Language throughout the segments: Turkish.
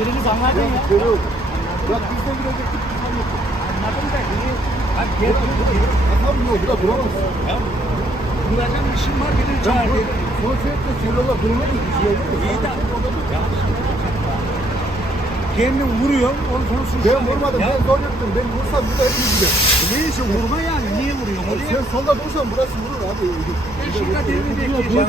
Şöyle oldu. Bak biz de girecektik. biz de yoktuk. Anladım da niye? Bak gel. Adam yok. Burada duramazsın. Duracağım işim var Ben çağır dedi. son seyirde Şenol'a durmadı. Bir şey oldu. İyi de. Ya. Kendin vuruyor, onu sonra suçlu. Ben vurmadım. Ben zor yaptım. Ben vursam burada hepimiz gider. Neyse vurma yani, niye vuruyor? Abi Oraya Sen solda dursan burası vurur abi. şurada devri bekleyeceğim.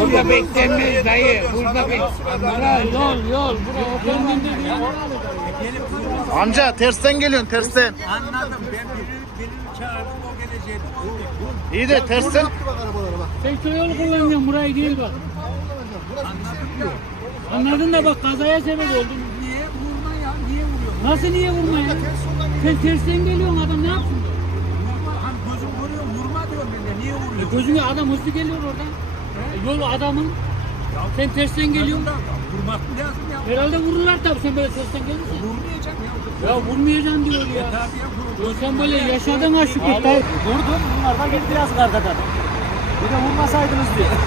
Burada beklenmez dayı. Burada beklenmez. Yol yol. Buraya kendinde değil. Amca tersten geliyorsun tersten. Anladım, ben birini, birini çağırdım, o gelecekti. O İyi de Tersten. tersten. Yaptı bak arabalara bak. Sen köy yolu kullanıyorsun burayı değil bak. Burası bir şey. Anladın da bak kazaya sebep oldun. Niye vurma ya, niye vuruyor? Nasıl niye vurma ya? Sen tersten geliyorsun adam ne yapsın? Vurma, hani gözüm vuruyor, vurma diyorum ben de, niye E vuruyor? gözüne adam hızlı geliyor oradan. E yol adamın. Sen tersten geliyorsun. Vurmak mı lazım ya? Herhalde vururlar tabii sen böyle tersten gelirsen. Vurmayacak ya. Ya vurmayacaksın diyor ya. Tabii ya, vurur. Ya sen böyle yaşadın ha Şükür. Vurdum. Bunlar da gitti yazık arkadan. Bir de vurmasaydınız diye.